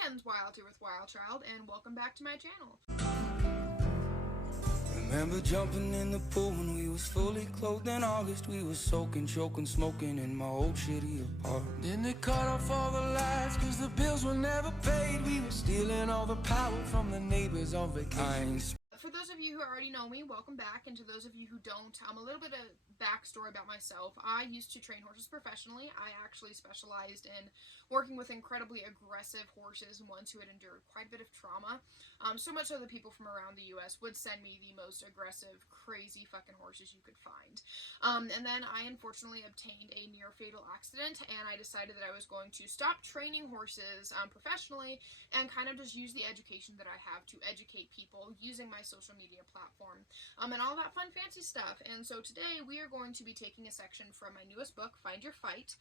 Ken's Wild here with Wild Child, and welcome back to my channel. Remember jumping in the pool when we was fully clothed in August. We was soaking, choking, smoking in my old shitty apartment. Then they cut off all the lights cause the bills were never paid. We were stealing all the power from the neighbors on vacation. For those of you who already know me, welcome back, and to those of you who don't, a little bit of backstory about myself. I used to train horses professionally. I actually specialized in working with incredibly aggressive horses and ones who had endured quite a bit of trauma. So much so that people from around the U.S. would send me the most aggressive, crazy fucking horses you could find. And then I unfortunately obtained a near-fatal accident, and I decided that I was going to stop training horses professionally and kind of just use the education that I have to educate people using my social media platform, and all that fun fancy stuff. And so today we are going to be taking a section from my newest book, Find Your Fight,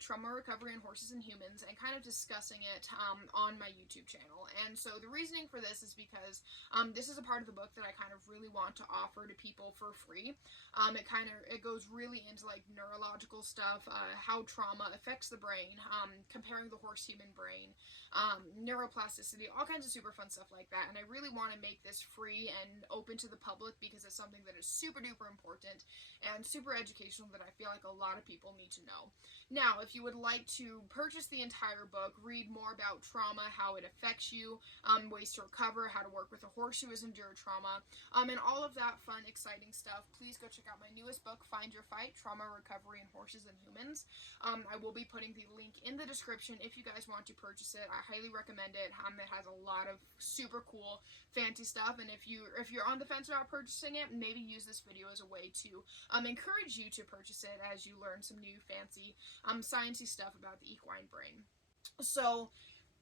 Trauma Recovery in Horses and Humans, and kind of discussing it on my YouTube channel. And so the reasoning for this is because this is a part of the book that I kind of really want to offer to people for free. It goes really into like neurological stuff, how trauma affects the brain, comparing the horse-human brain, neuroplasticity, all kinds of super fun stuff like that. And I really want to make this free and open to the public because it's something that is super duper important and super educational that I feel like a lot of people need to know. Now, if you would like to purchase the entire book, read more about trauma, how it affects you, ways to recover, how to work with a horse who has endured trauma, and all of that fun, exciting stuff, please go check out my newest book, Find Your Fight, Trauma Recovery in Horses and Humans. I will be putting the link in the description if you guys want to purchase it. I highly recommend it. It has a lot of super cool, fancy stuff, and if you're on the fence about purchasing it, maybe use this video as a way to encourage you to purchase it as you learn some new fancy sciencey stuff about the equine brain. So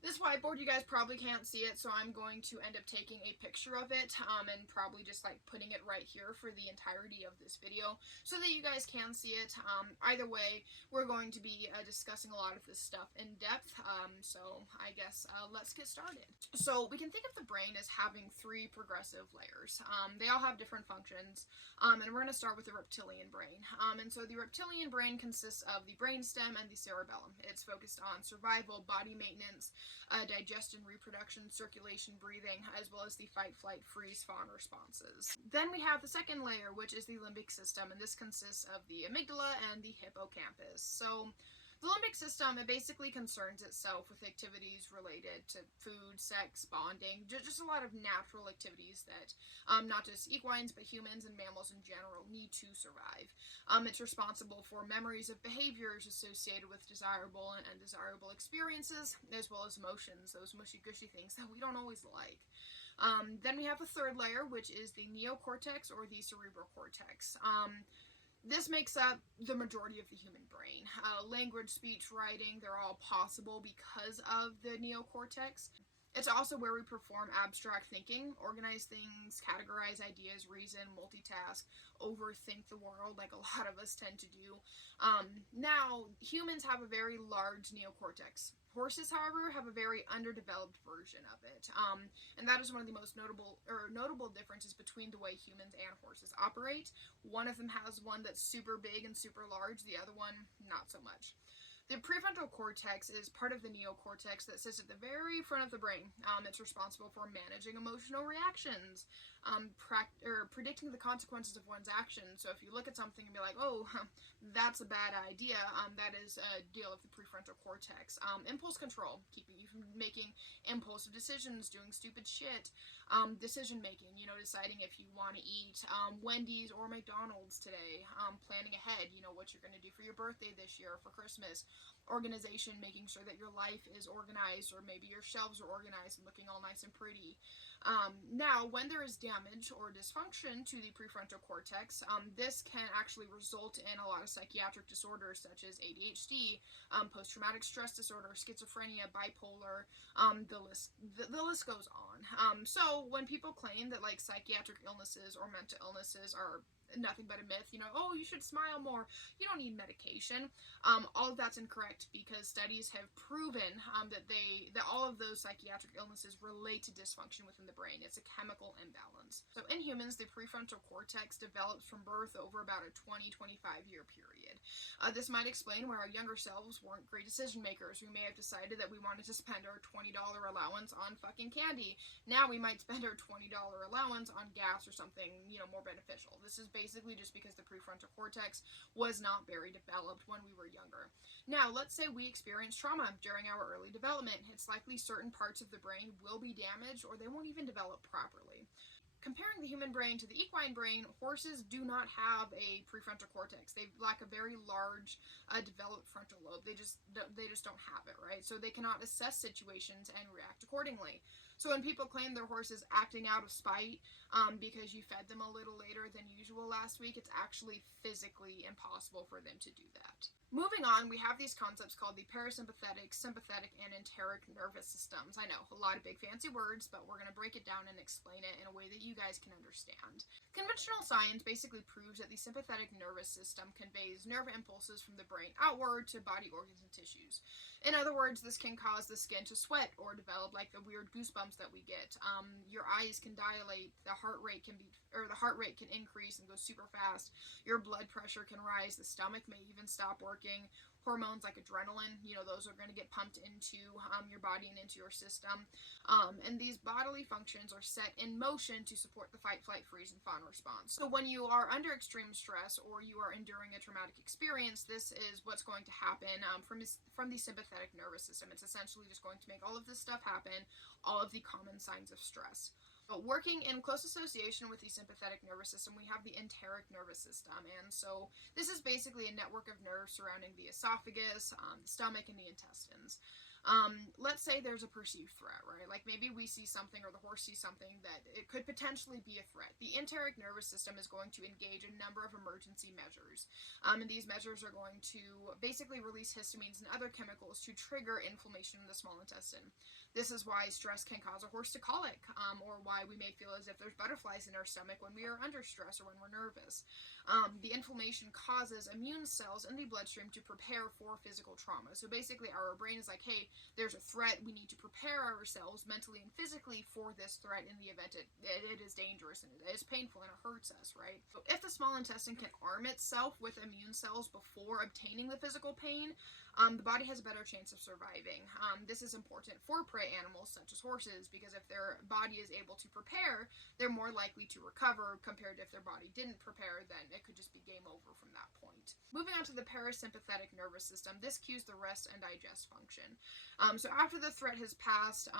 this whiteboard, you guys probably can't see it, so I'm going to end up taking a picture of it and probably just like putting it right here for the entirety of this video so that you guys can see it. Either way, we're going to be discussing a lot of this stuff in depth, so I guess let's get started. So we can think of the brain as having three progressive layers. They all have different functions, and we're going to start with the reptilian brain. And so the reptilian brain consists of the brainstem and the cerebellum. It's focused on survival, body maintenance, digestion, reproduction, circulation, breathing, as well as the fight, flight, freeze, fawn responses. Then we have the second layer, which is the limbic system, and this consists of the amygdala and the hippocampus. So the limbic system, it basically concerns itself with activities related to food, sex, bonding, just a lot of natural activities that not just equines, but humans and mammals in general need to survive. It's responsible for memories of behaviors associated with desirable and undesirable experiences, as well as emotions, those mushy-gushy things that we don't always like. Then we have the third layer, which is the neocortex or the cerebral cortex. This makes up the majority of the human brain. Language, speech, writing, they're all possible because of the neocortex. It's also where we perform abstract thinking, organize things, categorize ideas, reason, multitask, overthink the world like a lot of us tend to do. Now, humans have a very large neocortex. Horses, however, have a very underdeveloped version of it, and that is one of the most notable differences between the way humans and horses operate. One of them has one that's super big and super large, the other one not so much. The prefrontal cortex is part of the neocortex that sits at the very front of the brain. It's responsible for managing emotional reactions, predicting the consequences of one's actions. So if you look at something and be like, oh, that's a bad idea, that is a deal of the prefrontal cortex. Impulse control, keeping you from making impulsive decisions, doing stupid shit. Decision making, deciding if you want to eat Wendy's or McDonald's today. Planning ahead, what you're going to do for your birthday this year, for Christmas. Organization, making sure that your life is organized, or maybe your shelves are organized and looking all nice and pretty. Now, when there is damage or dysfunction to the prefrontal cortex, this can actually result in a lot of psychiatric disorders such as ADHD, post-traumatic stress disorder, schizophrenia, bipolar, the list goes on. So when people claim that like psychiatric illnesses or mental illnesses are nothing but a myth. Oh, you should smile more. You don't need medication. All of that's incorrect because studies have proven that all of those psychiatric illnesses relate to dysfunction within the brain. It's a chemical imbalance. So in humans, the prefrontal cortex develops from birth over about a 20-25 year period. This might explain why our younger selves weren't great decision makers. We may have decided that we wanted to spend our $20 allowance on fucking candy. Now we might spend our $20 allowance on gas or something, more beneficial. This is basically just because the prefrontal cortex was not very developed when we were younger. Now, let's say we experience trauma during our early development. It's likely certain parts of the brain will be damaged or they won't even develop properly. Comparing the human brain to the equine brain, horses do not have a prefrontal cortex. They lack a very large developed frontal lobe. They just don't have it, right? So they cannot assess situations and react accordingly. So when people claim their horse is acting out of spite because you fed them a little later than usual last week, it's actually physically impossible for them to do that. Moving on, we have these concepts called the parasympathetic, sympathetic, and enteric nervous systems. I know, a lot of big fancy words, but we're going to break it down and explain it in a way that you guys can understand. Conventional science basically proves that the sympathetic nervous system conveys nerve impulses from the brain outward to body organs and tissues. In other words, this can cause the skin to sweat or develop like the weird goosebumps that we get. Your eyes can dilate, the heart rate can increase and go super fast. Your blood pressure can rise, the stomach may even stop working. Hormones like adrenaline, those are going to get pumped into your body and into your system. And these bodily functions are set in motion to support the fight, flight, freeze, and fawn response. So when you are under extreme stress or you are enduring a traumatic experience, this is what's going to happen from the sympathetic nervous system. It's essentially just going to make all of this stuff happen, all of the common signs of stress. But working in close association with the sympathetic nervous system, we have the enteric nervous system. And so this is basically a network of nerves surrounding the esophagus, the stomach, and the intestines. Let's say there's a perceived threat, right? Like maybe we see something or the horse sees something that it could potentially be a threat. The enteric nervous system is going to engage a number of emergency measures. And these measures are going to basically release histamines and other chemicals to trigger inflammation in the small intestine. This is why stress can cause a horse to colic, or why we may feel as if there's butterflies in our stomach when we are under stress or when we're nervous. The inflammation causes immune cells in the bloodstream to prepare for physical trauma. So basically our brain is like, hey, there's a threat, we need to prepare ourselves mentally and physically for this threat in the event it is dangerous and it is painful and it hurts us, right? So if the small intestine can arm itself with immune cells before obtaining the physical pain, the body has a better chance of surviving. This is important for prey animals such as horses because if their body is able to prepare, they're more likely to recover compared to if their body didn't prepare, then it could just be game over from that point. Moving on to the parasympathetic nervous system, this cues the rest and digest function. So after the threat has passed,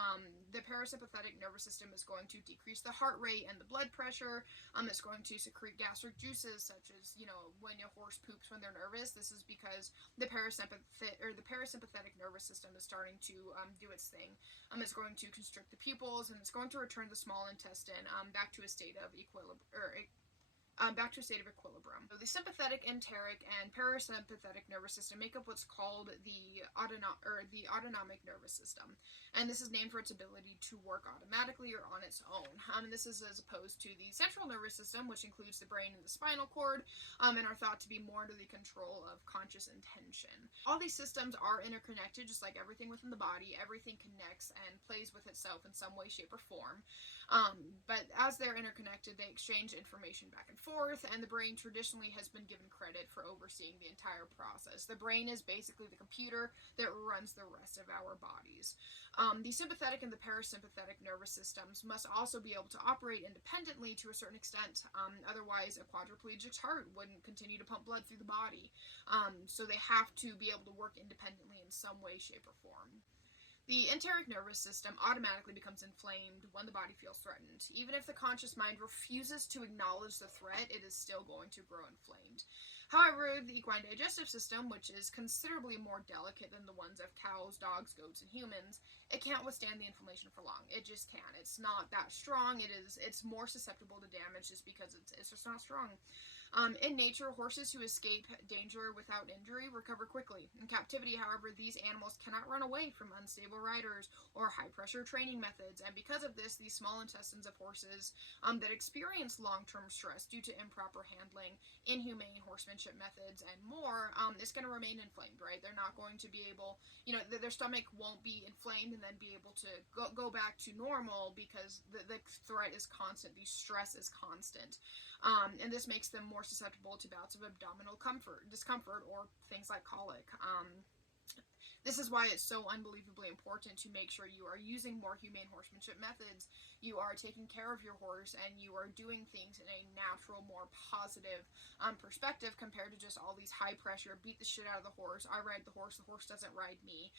the parasympathetic nervous system is going to decrease the heart rate and the blood pressure. It's going to secrete gastric juices such as, when a horse poops when they're nervous. This is because the parasympathetic nervous system is starting to do its thing. It's going to constrict the pupils and it's going to return the small intestine back to a state of equilibrium. So the sympathetic, enteric, and parasympathetic nervous system make up what's called the autonomic nervous system, and this is named for its ability to work automatically or on its own. This is as opposed to the central nervous system, which includes the brain and the spinal cord, and are thought to be more under the control of conscious intention. All these systems are interconnected, just like everything within the body. Everything connects and plays with itself in some way, shape, or form. But as they're interconnected, they exchange information back and forth, and the brain traditionally has been given credit for overseeing the entire process. The brain is basically the computer that runs the rest of our bodies. The sympathetic and the parasympathetic nervous systems must also be able to operate independently to a certain extent. Otherwise, a quadriplegic's heart wouldn't continue to pump blood through the body. So they have to be able to work independently in some way, shape, or form. The enteric nervous system automatically becomes inflamed when the body feels threatened. Even if the conscious mind refuses to acknowledge the threat, it is still going to grow inflamed. However, the equine digestive system, which is considerably more delicate than the ones of cows, dogs, goats, and humans, it can't withstand the inflammation for long. It just can't. It's not that strong. It's more susceptible to damage just because it's just not strong. In nature, horses who escape danger without injury recover quickly. In captivity, however, these animals cannot run away from unstable riders or high-pressure training methods, and because of this, these small intestines of horses that experience long-term stress due to improper handling, inhumane horsemanship methods, and more, is going to remain inflamed, right? They're not going to be able, their stomach won't be inflamed and then be able to go back to normal because the threat is constant, the stress is constant. And this makes them more susceptible to bouts of abdominal discomfort, or things like colic. This is why it's so unbelievably important to make sure you are using more humane horsemanship methods, you are taking care of your horse, and you are doing things in a natural, more positive perspective compared to just all these high pressure, beat the shit out of the horse, I ride the horse doesn't ride me,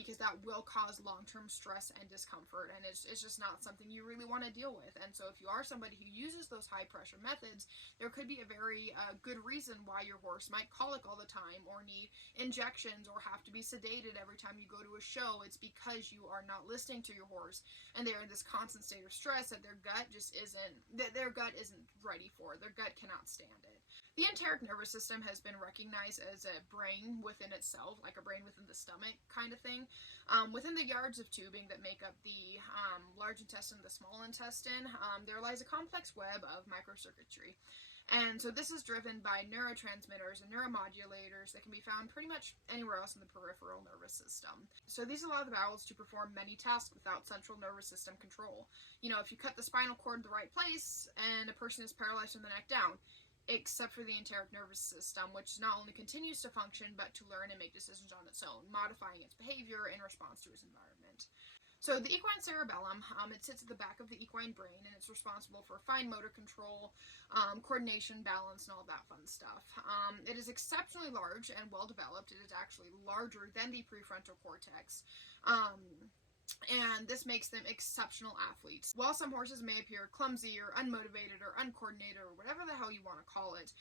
because that will cause long-term stress and discomfort, and it's just not something you really want to deal with. And so if you are somebody who uses those high pressure methods, there could be a very good reason why your horse might colic all the time, or need injections, or have to be sedated every time you go to a show. It's because you are not listening to your horse, and they're in this constant state of stress that their gut isn't ready for. Their gut cannot stand it. The enteric nervous system has been recognized as a brain within itself, like a brain within the stomach kind of thing. Within the yards of tubing that make up the large intestine and the small intestine, there lies a complex web of microcircuitry. And so this is driven by neurotransmitters and neuromodulators that can be found pretty much anywhere else in the peripheral nervous system. So these allow the bowels to perform many tasks without central nervous system control. If you cut the spinal cord in the right place, and a person is paralyzed from the neck down, except for the enteric nervous system, which not only continues to function, but to learn and make decisions on its own, modifying its behavior in response to its environment. So the equine cerebellum, it sits at the back of the equine brain, and it's responsible for fine motor control, coordination, balance, and all that fun stuff. It is exceptionally large and well developed. It is actually larger than the prefrontal cortex. And this makes them exceptional athletes. While some horses may appear clumsy or unmotivated or uncoordinated or whatever the hell you want to call it,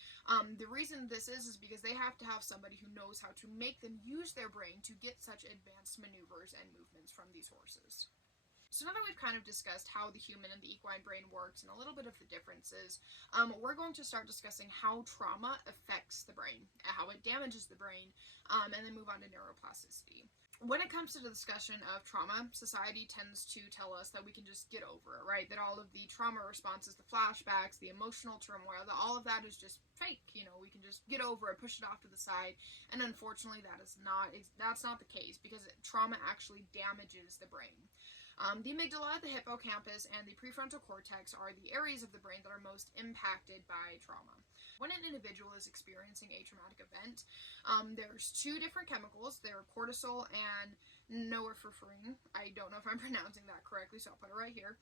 the reason this is because they have to have somebody who knows how to make them use their brain to get such advanced maneuvers and movements from these horses. So now that we've kind of discussed how the human and the equine brain works and a little bit of the differences, we're going to start discussing how trauma affects the brain, how it damages the brain, and then move on to neuroplasticity. When it comes to the discussion of trauma, society tends to tell us that we can just get over it, right? That all of the trauma responses, the flashbacks, the emotional turmoil, that all of that is just fake. We can just get over it, push it off to the side. And unfortunately, that's not the case, because trauma actually damages the brain. The amygdala, the hippocampus, and the prefrontal cortex are the areas of the brain that are most impacted by trauma. When an individual is experiencing a traumatic event, there's two different chemicals. They're cortisol and norepinephrine. I don't know if I'm pronouncing that correctly, so I'll put it right here.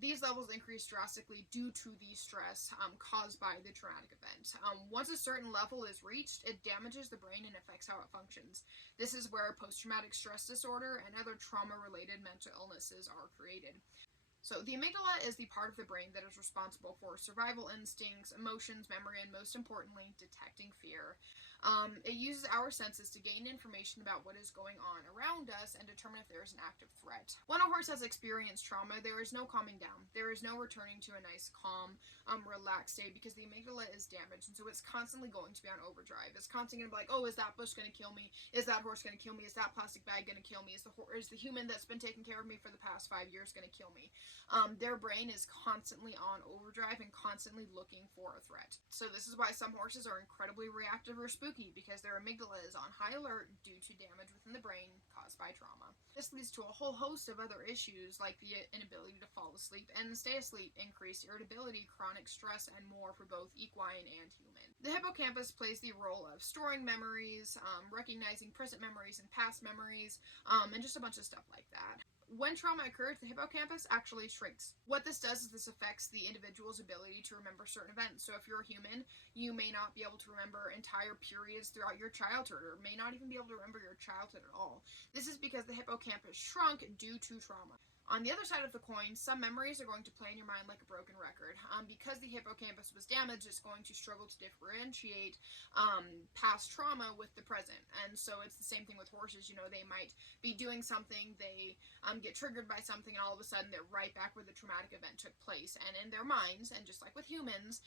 These levels increase drastically due to the stress caused by the traumatic event. Once a certain level is reached, it damages the brain and affects how it functions. This is where post-traumatic stress disorder and other trauma-related mental illnesses are created. So the amygdala is the part of the brain that is responsible for survival instincts, emotions, memory, and most importantly, detecting fear. It uses our senses to gain information about what is going on around us and determine if there is an active threat. When a horse has experienced trauma, there is no calming down. There is no returning to a nice, calm, relaxed state, because the amygdala is damaged, and so it's constantly going to be on overdrive. It's constantly going to be like, oh, is that bush going to kill me? Is that horse going to kill me? Is that plastic bag going to kill me? Is the human that's been taking care of me for the past 5 years going to kill me? Their brain is constantly on overdrive and constantly looking for a threat. So this is why some horses are incredibly reactive or spooky, because their amygdala is on high alert due to damage within the brain caused by trauma. This leads to a whole host of other issues, like the inability to fall asleep and stay asleep, increased irritability, chronic stress, and more for both equine and human. The hippocampus plays the role of storing memories, recognizing present memories and past memories, and just a bunch of stuff like that. When trauma occurs, the hippocampus actually shrinks. What this does is this affects the individual's ability to remember certain events. So if you're a human, you may not be able to remember entire periods throughout your childhood, or may not even be able to remember your childhood at all. This is because the hippocampus shrunk due to trauma. On the other side of the coin, some memories are going to play in your mind like a broken record. Because the hippocampus was damaged, it's going to struggle to differentiate past trauma with the present. And so it's the same thing with horses. You know, they might be doing something, they get triggered by something, and all of a sudden they're right back where the traumatic event took place. And in their minds, and just like with humans,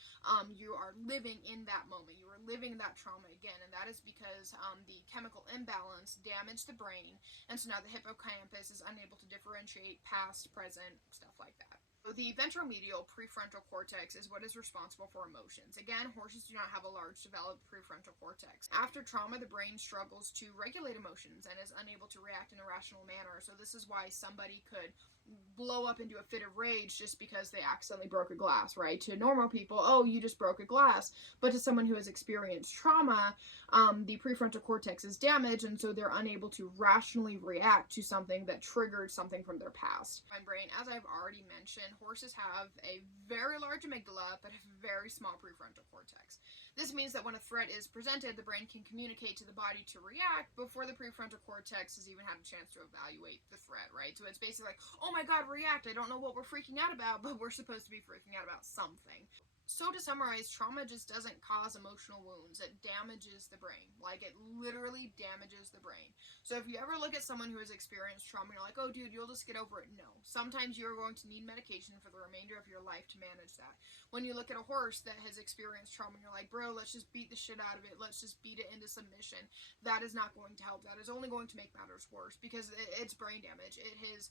you are living in that moment. You are living that trauma again. And that is because the chemical imbalance damaged the brain. And so now the hippocampus is unable to differentiate past, present, stuff like that. The ventromedial prefrontal cortex is what is responsible for emotions. Again, horses do not have a large developed prefrontal cortex. After trauma, the brain struggles to regulate emotions and is unable to react in a rational manner. So this is why somebody could blow up into a fit of rage just because they accidentally broke a glass, right? To normal people, oh, you just broke a glass. But to someone who has experienced trauma, the prefrontal cortex is damaged, and so they're unable to rationally react to something that triggered something from their past. My brain, as I've already mentioned, horses have a very large amygdala, but a very small prefrontal cortex. This means that when a threat is presented, the brain can communicate to the body to react before the prefrontal cortex has even had a chance to evaluate the threat, right? So it's basically like, oh my god, react, I don't know what we're freaking out about, but we're supposed to be freaking out about something. So to summarize, trauma just doesn't cause emotional wounds. It damages the brain. Like, it literally damages the brain. So if you ever look at someone who has experienced trauma, you're like, oh dude, you'll just get over it. No. Sometimes you're going to need medication for the remainder of your life to manage that. When you look at a horse that has experienced trauma and you're like, bro, let's just beat the shit out of it. Let's just beat it into submission. That is not going to help. That is only going to make matters worse because it's brain damage. It has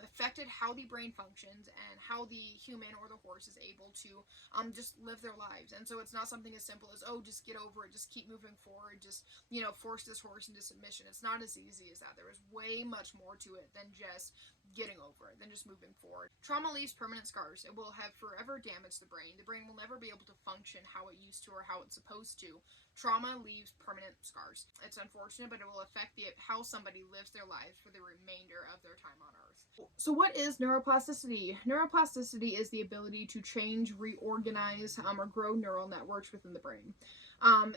affected how the brain functions and how the human or the horse is able to just live their lives. And so it's not something as simple as, oh, just get over it, just keep moving forward, just, you know, force this horse into submission. It's not as easy as that. There is way much more to it than just getting over it, than just moving forward. Trauma leaves permanent scars. It will have forever damaged the brain. The brain will never be able to function how it used to or how it's supposed to. Trauma leaves permanent scars. It's unfortunate, but it will affect how somebody lives their lives for the remainder of their time on Earth. So what is neuroplasticity? Neuroplasticity is the ability to change, reorganize, or grow neural networks within the brain.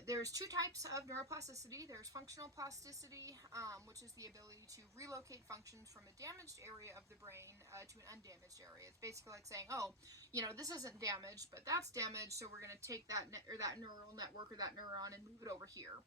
There's two types of neuroplasticity. There's functional plasticity, which is the ability to relocate functions from a damaged area of the brain to an undamaged area. It's basically like saying, oh, you know, this isn't damaged, but that's damaged, so we're going to take that that neural network or that neuron and move it over here.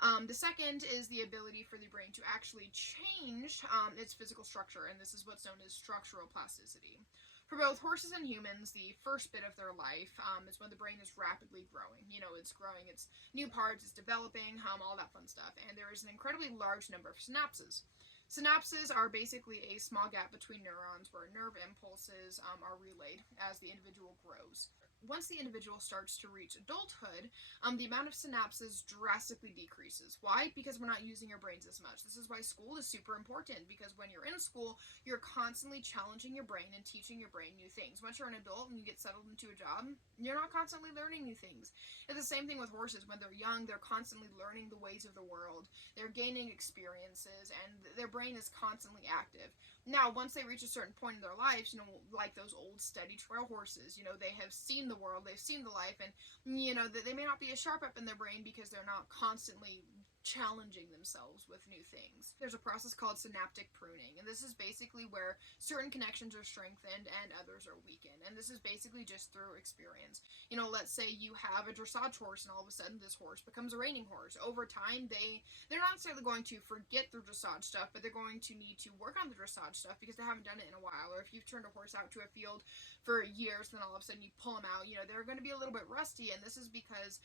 The second is the ability for the brain to actually change its physical structure, and this is what's known as structural plasticity. For both horses and humans, the first bit of their life is when the brain is rapidly growing. You know, it's growing its new parts, it's developing, all that fun stuff, and there is an incredibly large number of synapses. Synapses are basically a small gap between neurons where nerve impulses are relayed as the individual grows. Once the individual starts to reach adulthood, the amount of synapses drastically decreases. Why? Because we're not using our brains as much. This is why school is super important, because when you're in school, you're constantly challenging your brain and teaching your brain new things. Once you're an adult and you get settled into a job, you're not constantly learning new things. It's the same thing with horses. When they're young, they're constantly learning the ways of the world. They're gaining experiences, and their brain is constantly active. Now, once they reach a certain point in their lives, you know, like those old steady trail horses, you know, they have seen the world, they've seen the life, and, you know, they may not be as sharp up in their brain because they're not constantly challenging themselves with new things. There's a process called synaptic pruning, and this is basically where certain connections are strengthened and others are weakened, and this is basically just through experience. You know, let's say you have a dressage horse and all of a sudden this horse becomes a reining horse. Over time, they're not necessarily going to forget the dressage stuff, but they're going to need to work on the dressage stuff because they haven't done it in a while. Or if you've turned a horse out to a field for years, then all of a sudden you pull them out, you know, they're going to be a little bit rusty, and this is because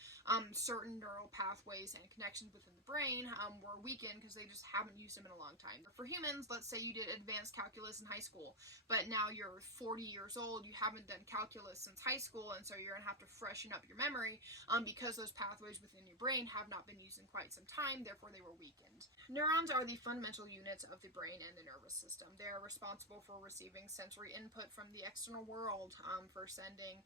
certain neural pathways and connections within the brain were weakened because they just haven't used them in a long time. For humans, let's say you did advanced calculus in high school, but now you're 40 years old, you haven't done calculus since high school, and so you're going to have to freshen up your memory because those pathways within your brain have not been used in quite some time, therefore they were weakened. Neurons are the fundamental units of the brain and the nervous system. They are responsible for receiving sensory input from the external world, for sending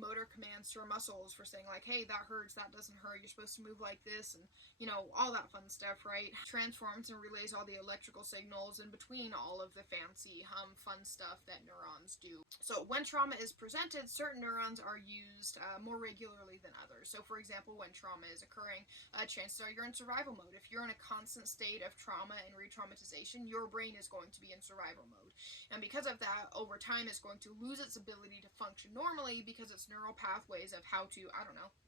motor commands to our muscles, for saying like, hey, that hurts, that doesn't hurt, you're supposed to move like this, and, you know, all that fun stuff, right? Transforms and relays all the electrical signals in between all of the fancy, fun stuff that neurons do. So when trauma is presented, certain neurons are used more regularly than others. So for example, when trauma is occurring, chances are you're in survival mode. If you're in a constant state of trauma and re-traumatization, your brain is going to be in survival mode. And because of that, over time, it's going to lose its ability to function normally because its neural pathways of how to,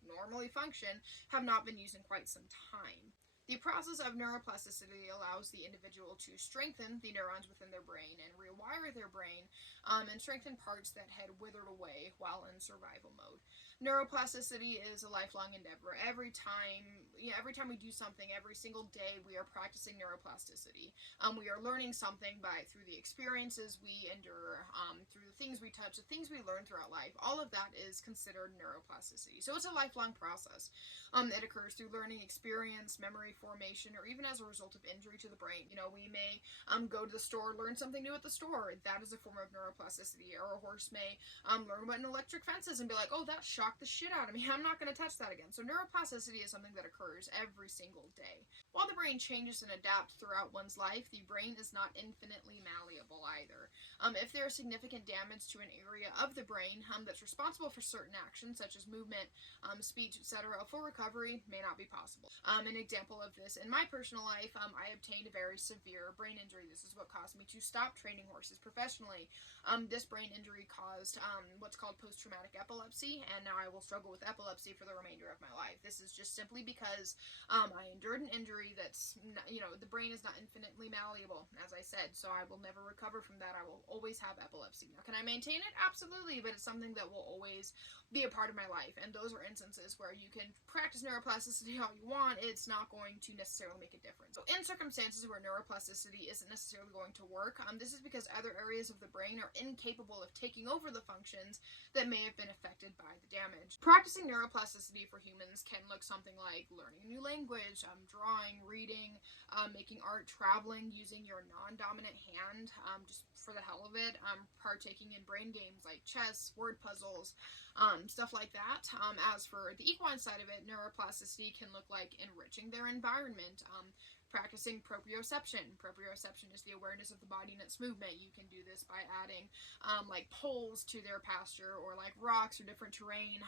normally function have not been used in quite some time. The process of neuroplasticity allows the individual to strengthen the neurons within their brain and rewire their brain and strengthen parts that had withered away while in survival mode. Neuroplasticity is a lifelong endeavor. Every time we do something, every single day, we are practicing neuroplasticity. We are learning something through the experiences we endure, through the things we touch, the things we learn throughout life. All of that is considered neuroplasticity. So it's a lifelong process. It occurs through learning experience, memory formation, or even as a result of injury to the brain. We may go to the store, learn something new at the store. That is a form of neuroplasticity. Or a horse may learn what an electric fence is and be like, oh, that shocked the shit out of me. I'm not going to touch that again. So neuroplasticity is something that occurs every single day. While the brain changes and adapts throughout one's life, the brain is not infinitely malleable either. If there is significant damage to an area of the brain that's responsible for certain actions, such as movement, speech, etc., full recovery may not be possible. An example of this in my personal life, I obtained a very severe brain injury. This is what caused me to stop training horses professionally. This brain injury caused what's called post-traumatic epilepsy, and now I will struggle with epilepsy for the remainder of my life. This is just simply because I endured an injury that's, the brain is not infinitely malleable, as I said, so I will never recover from that. I will always have epilepsy. Now, can I maintain it? Absolutely, but it's something that will always be a part of my life, and those are instances where you can practice neuroplasticity all you want. It's not going to necessarily make a difference. So in circumstances where neuroplasticity isn't necessarily going to work, this is because other areas of the brain are incapable of taking over the functions that may have been affected by the damage. Practicing neuroplasticity for humans can look something like learning a new language, drawing, reading, making art, traveling, using your non-dominant hand just for the hell of it, partaking in brain games like chess, word puzzles, stuff like that. As for the equine side of it, neuroplasticity can look like enriching their environment, practicing proprioception. Proprioception is the awareness of the body and its movement. You can do this by adding like poles to their pasture, or like rocks or different terrain,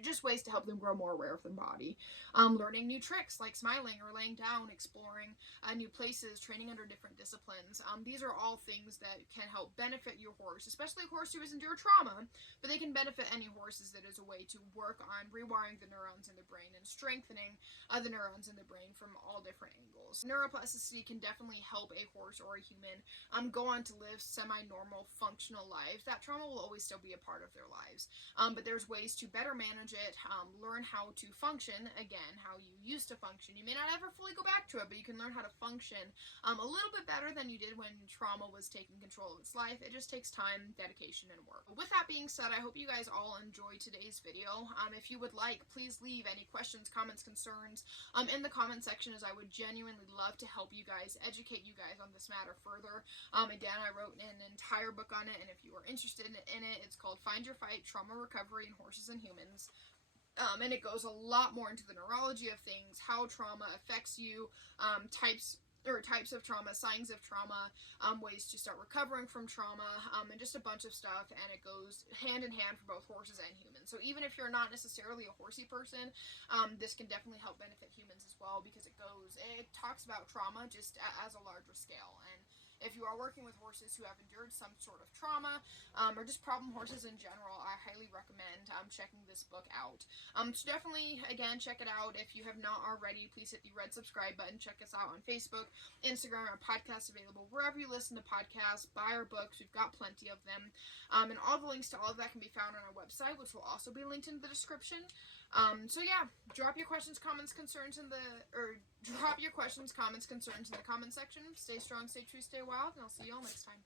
just ways to help them grow more aware of their body. Learning new tricks like smiling or laying down, exploring new places, training under different disciplines. These are all things that can help benefit your horse, especially a horse who has endured trauma, but they can benefit any horses. That is a way to work on rewiring the neurons in the brain and strengthening the neurons in the brain from all different angles. Neuroplasticity can definitely help a horse or a human go on to live semi-normal, functional lives. That trauma will always still be a part of their lives, but there's ways to better manage it, learn how to function again, how you used to function. You may not ever fully go back to it, but you can learn how to function a little bit better than you did when trauma was taking control of its life. It just takes time, dedication, and work. With that being said, I hope you guys all enjoyed today's video. If you would like, please leave any questions, comments, concerns in the comment section, as I would genuinely love to help you guys, educate you guys on this matter further. Again, I wrote an entire book on it, and if you are interested in it, it's called Find Your Fight: Trauma Recovery in Horses and Humans. And it goes a lot more into the neurology of things, how trauma affects you, types of trauma, signs of trauma, ways to start recovering from trauma, and just a bunch of stuff, and it goes hand in hand for both horses and humans. So even if you're not necessarily a horsey person, this can definitely help benefit humans as well, because it talks about trauma just as a larger scale. And if you are working with horses who have endured some sort of trauma, or just problem horses in general, I highly recommend checking this book out. So definitely, again, check it out. If you have not already, please hit the red subscribe button. Check us out on Facebook, Instagram. Our podcast available wherever you listen to podcasts. Buy our books. We've got plenty of them. And all the links to all of that can be found on our website, which will also be linked in the description. So yeah, drop your questions, comments, concerns in the comment section. Stay strong, stay true, stay wild, and I'll see y'all next time.